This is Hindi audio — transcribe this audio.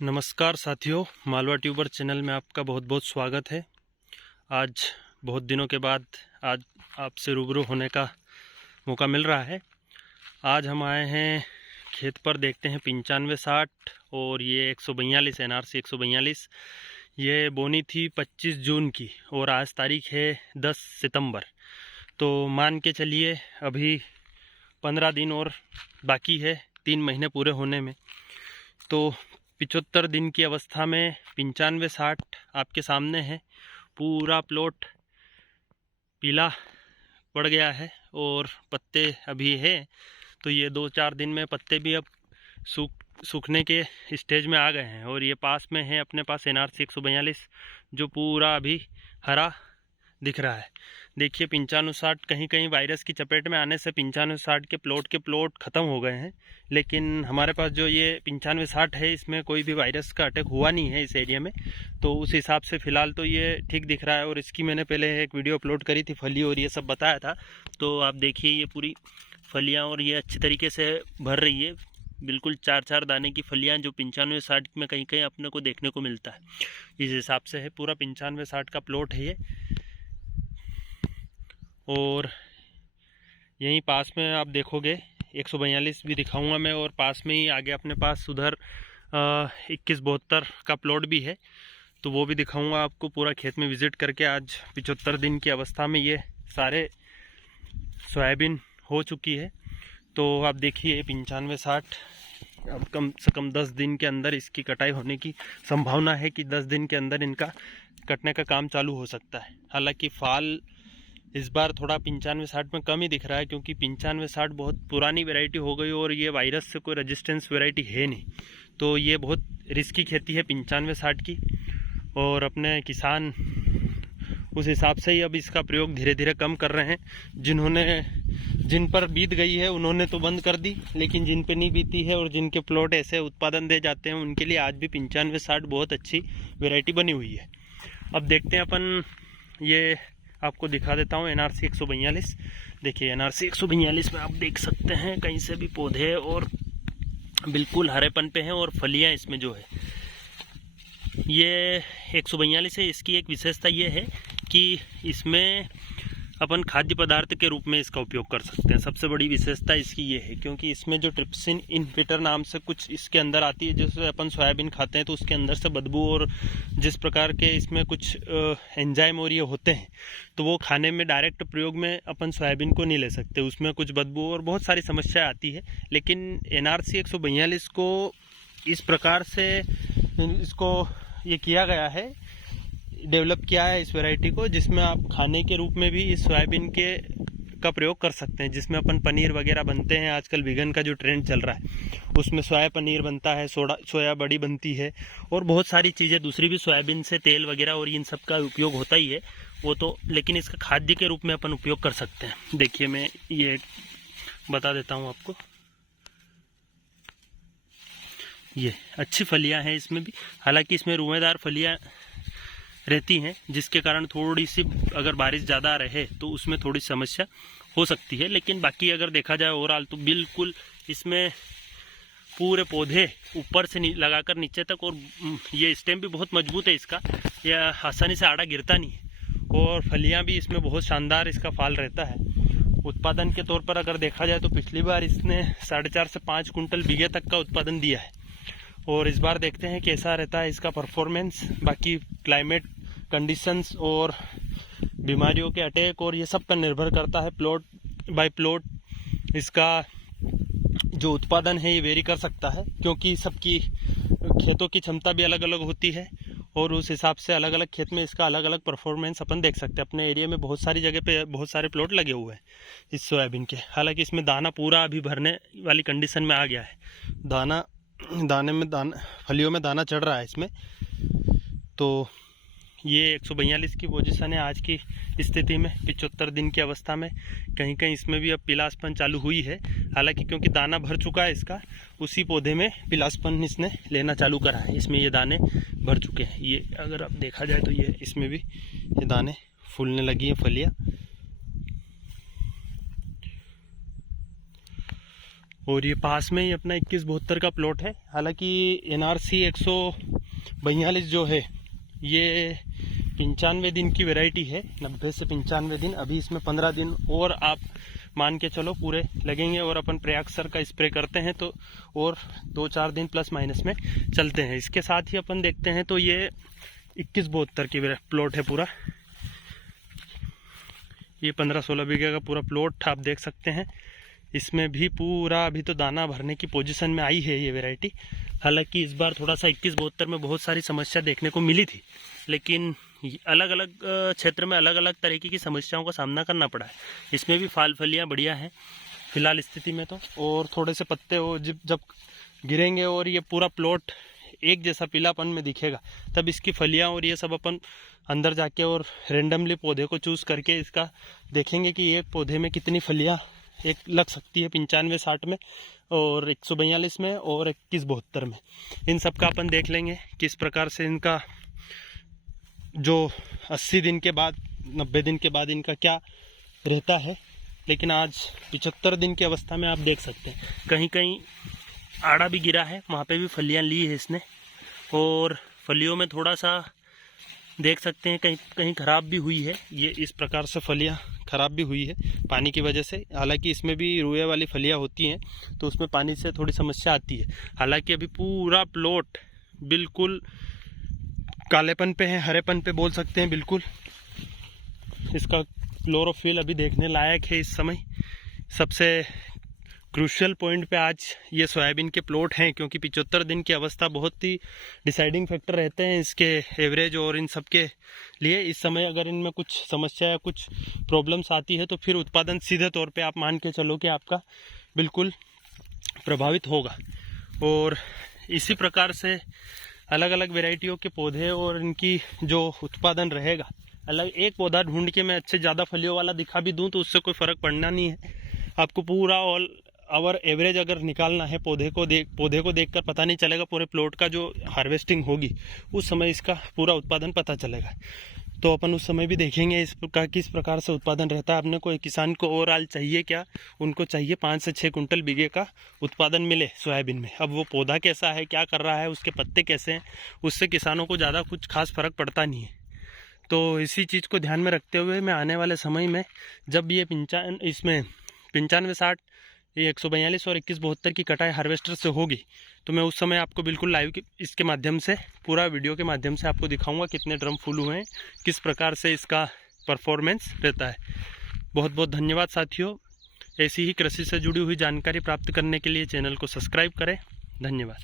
नमस्कार साथियों, मालवा ट्यूबर चैनल में आपका बहुत बहुत स्वागत है। आज बहुत दिनों के बाद आज आपसे रूबरू होने का मौका मिल रहा है। आज हम आए हैं खेत पर, देखते हैं 9560 और ये 142 NRC 142। ये बोनी थी 25 जून की और आज तारीख है 10 सितंबर। तो मान के चलिए अभी 15 दिन और बाकी है 3 महीने पूरे होने में। तो 75 दिन की अवस्था में 9560 आपके सामने है। पूरा प्लॉट पीला पड़ गया है और पत्ते अभी है, तो ये 2-4 दिन में पत्ते भी अब सूखने के स्टेज में आ गए हैं। और ये पास में है अपने पास NRC 142 जो पूरा अभी हरा दिख रहा है। देखिए 9560 कहीं कहीं वायरस की चपेट में आने से 9560 के प्लॉट ख़त्म हो गए हैं, लेकिन हमारे पास जो ये 9560 है इसमें कोई भी वायरस का अटैक हुआ नहीं है इस एरिया में। तो उस हिसाब से फ़िलहाल तो ये ठीक दिख रहा है। और इसकी मैंने पहले एक वीडियो अपलोड करी थी, फली और ये सब बताया था। तो आप देखिए ये पूरी फलियाँ और ये अच्छी तरीके से भर रही है। बिल्कुल 4-4 दाने की फलियाँ जो 9560 में कहीं कहीं अपने को देखने को मिलता है। इस हिसाब से है पूरा 9560 का प्लॉट है ये। और यहीं पास में आप देखोगे 142 भी दिखाऊंगा मैं, और पास में ही आगे अपने पास उधर 2172 का प्लॉट भी है, तो वो भी दिखाऊंगा आपको पूरा खेत में विज़िट करके। आज 75 दिन की अवस्था में ये सारे सोयाबीन हो चुकी है। तो आप देखिए 9560 अब कम से कम 10 दिन के अंदर इसकी कटाई होने की संभावना है कि 10 दिन के अंदर इनका कटने का काम चालू हो सकता है। हालांकि फाल इस बार थोड़ा 9560 में कम ही दिख रहा है, क्योंकि 9560 बहुत पुरानी वैरायटी हो गई और ये वायरस से कोई रेजिस्टेंस वैरायटी है नहीं। तो ये बहुत रिस्की खेती है 9560 की, और अपने किसान उस हिसाब से ही अब इसका प्रयोग धीरे धीरे कम कर रहे हैं। जिन पर बीत गई है उन्होंने तो बंद कर दी, लेकिन जिन पे नहीं बीती है और जिनके प्लॉट ऐसे उत्पादन दे जाते हैं उनके लिए आज भी 9560 बहुत अच्छी वैरायटी बनी हुई है। अब देखते हैं अपन, ये आपको दिखा देता हूँ NRC 142। देखिए NRC 142 में आप देख सकते हैं कहीं से भी पौधे और बिल्कुल हरेपन पे हैं, और फलियाँ इसमें जो है ये 142 है। इसकी एक विशेषता ये है कि इसमें अपन खाद्य पदार्थ के रूप में इसका उपयोग कर सकते हैं। सबसे बड़ी विशेषता इसकी ये है, क्योंकि इसमें जो ट्रिप्सिन इनहिबिटर नाम से कुछ इसके अंदर आती है, जैसे अपन सोयाबीन खाते हैं तो उसके अंदर से बदबू और जिस प्रकार के इसमें कुछ एंजाइम और ये होते हैं, तो वो खाने में डायरेक्ट प्रयोग में अपन सोयाबीन को नहीं ले सकते, उसमें कुछ बदबू और बहुत सारी समस्या आती है। लेकिन NRC 142 को इस प्रकार से इसको ये किया गया है, डेवलप किया है इस वैरायटी को, जिसमें आप खाने के रूप में भी इस सोयाबीन का प्रयोग कर सकते हैं, जिसमें अपन पनीर वगैरह बनते हैं। आजकल वीगन का जो ट्रेंड चल रहा है उसमें सोया पनीर बनता है, सोया बड़ी बनती है, और बहुत सारी चीज़ें दूसरी भी सोयाबीन से तेल वगैरह और इन सब का उपयोग होता ही है वो तो, लेकिन इसका खाद्य के रूप में अपन उपयोग कर सकते हैं। देखिए मैं ये बता देता हूँ आपको, ये अच्छी फलियाँ हैं इसमें भी। हालांकि इसमें रुएदार फलियाँ रहती हैं, जिसके कारण थोड़ी सी अगर बारिश ज़्यादा रहे तो उसमें थोड़ी समस्या हो सकती है। लेकिन बाकी अगर देखा जाए ओवरऑल तो बिल्कुल इसमें पूरे पौधे ऊपर से लगाकर नीचे तक, और ये स्टेम भी बहुत मजबूत है इसका, यह आसानी से आड़ा गिरता नहीं है, और फलियां भी इसमें बहुत शानदार इसका फाल रहता है। उत्पादन के तौर पर अगर देखा जाए तो पिछली बार इसने 4.5 से 5 कुंटल बीघे तक का उत्पादन दिया है, और इस बार देखते हैं कैसा रहता है इसका परफॉर्मेंस। बाकी क्लाइमेट कंडीशंस और बीमारियों के अटैक और ये सब पर निर्भर करता है, प्लॉट बाय प्लॉट इसका जो उत्पादन है ये वेरी कर सकता है, क्योंकि सबकी खेतों की क्षमता भी अलग अलग होती है, और उस हिसाब से अलग अलग खेत में इसका अलग अलग परफॉर्मेंस अपन देख सकते हैं। अपने एरिया में बहुत सारी जगह पे बहुत सारे प्लॉट लगे हुए हैं इस सोयाबीन के। हालांकि इसमें दाना पूरा अभी भरने वाली कंडीशन में आ गया है, फलियों में दाना चढ़ रहा है इसमें। तो ये 142 की पोजीशन है आज की स्थिति में 75 दिन की अवस्था में। कहीं कहीं इसमें भी अब पीलासपन चालू हुई है, हालांकि क्योंकि दाना भर चुका है इसका, उसी पौधे में पीलासपन इसने लेना चालू करा है। इसमें ये दाने भर चुके हैं, ये अगर अब देखा जाए तो ये इसमें भी ये दाने फूलने लगी हैं फलियाँ। और ये पास में ही अपना 2172 का प्लॉट है। हालांकि NRC 142 जो है ये 95 दिन की वैरायटी है, 90 से 95 दिन। अभी इसमें 15 दिन और आप मान के चलो पूरे लगेंगे, और अपन प्रयाक्सर का स्प्रे करते हैं तो और 2-4 दिन प्लस माइनस में चलते हैं। इसके साथ ही अपन देखते हैं तो ये 2172 की प्लॉट है पूरा। ये 15-16 बीघे का पूरा प्लॉट आप देख सकते हैं। इसमें भी पूरा अभी तो दाना भरने की पोजीशन में आई है ये वैरायटी। हालांकि इस बार थोड़ा सा 2172 में बहुत सारी समस्या देखने को मिली थी, लेकिन अलग अलग क्षेत्र में अलग अलग तरीके की समस्याओं का सामना करना पड़ा है। इसमें भी फलियाँ बढ़िया हैं फिलहाल स्थिति में तो, और थोड़े से पत्ते वो जब गिरेंगे और ये पूरा प्लॉट एक जैसा पीलापन में दिखेगा, तब इसकी फलियाँ और ये सब अपन अंदर जाके और रेंडमली पौधे को चूज़ करके इसका देखेंगे कि एक पौधे में कितनी फलियाँ एक लग सकती है 95-60 में और 142 में और 2172 में। इन सब का अपन देख लेंगे किस प्रकार से इनका जो 80 दिन के बाद 90 दिन के बाद इनका क्या रहता है। लेकिन आज 75 दिन की अवस्था में आप देख सकते हैं कहीं कहीं आड़ा भी गिरा है, वहाँ पे भी फलियाँ ली है इसने, और फलियों में थोड़ा सा देख सकते हैं कहीं कहीं ख़राब भी हुई है। ये इस प्रकार से फलियाँ ख़राब भी हुई है पानी की वजह से। हालांकि इसमें भी रुए वाली फलियाँ होती हैं तो उसमें पानी से थोड़ी समस्या आती है। हालांकि अभी पूरा प्लॉट बिल्कुल कालेपन पे है, हरेपन पे बोल सकते हैं बिल्कुल। इसका क्लोरोफिल अभी देखने लायक है इस समय। सबसे क्रूशियल पॉइंट पे आज ये सोयाबीन के प्लॉट हैं, क्योंकि 75 दिन की अवस्था बहुत ही डिसाइडिंग फैक्टर रहते हैं इसके एवरेज और इन सब के लिए। इस समय अगर इनमें कुछ समस्या या कुछ प्रॉब्लम्स आती है तो फिर उत्पादन सीधे तौर पे आप मान के चलो कि आपका बिल्कुल प्रभावित होगा। और इसी प्रकार से अलग अलग वेराइटियों के पौधे और इनकी जो उत्पादन रहेगा, अलग एक पौधा ढूंढ के मैं अच्छे ज़्यादा फलियों वाला दिखा भी दूँ तो उससे कोई फ़र्क पड़ना नहीं है। आपको पूरा ऑल ओवर एवरेज अगर निकालना है पौधे को देखकर पता नहीं चलेगा। पूरे प्लॉट का जो हार्वेस्टिंग होगी उस समय इसका पूरा उत्पादन पता चलेगा। तो अपन उस समय भी देखेंगे इसका किस प्रकार से उत्पादन रहता है। अपने को एक किसान को ओवरऑल चाहिए क्या, उनको चाहिए 5 से 6 कुंटल बीघे का उत्पादन मिले सोयाबीन में। अब वो पौधा कैसा है, क्या कर रहा है, उसके पत्ते कैसे हैं, उससे किसानों को ज़्यादा कुछ खास फर्क पड़ता नहीं है। तो इसी चीज़ को ध्यान में रखते हुए मैं आने वाले समय में जब ये 95-60 ये 142 और 2172 की कटाई हार्वेस्टर से होगी तो मैं उस समय आपको बिल्कुल लाइव इसके माध्यम से पूरा वीडियो के माध्यम से आपको दिखाऊंगा कितने ड्रम फुल हुए हैं, किस प्रकार से इसका परफॉर्मेंस रहता है। बहुत बहुत धन्यवाद साथियों। ऐसी ही कृषि से जुड़ी हुई जानकारी प्राप्त करने के लिए चैनल को सब्सक्राइब करें। धन्यवाद।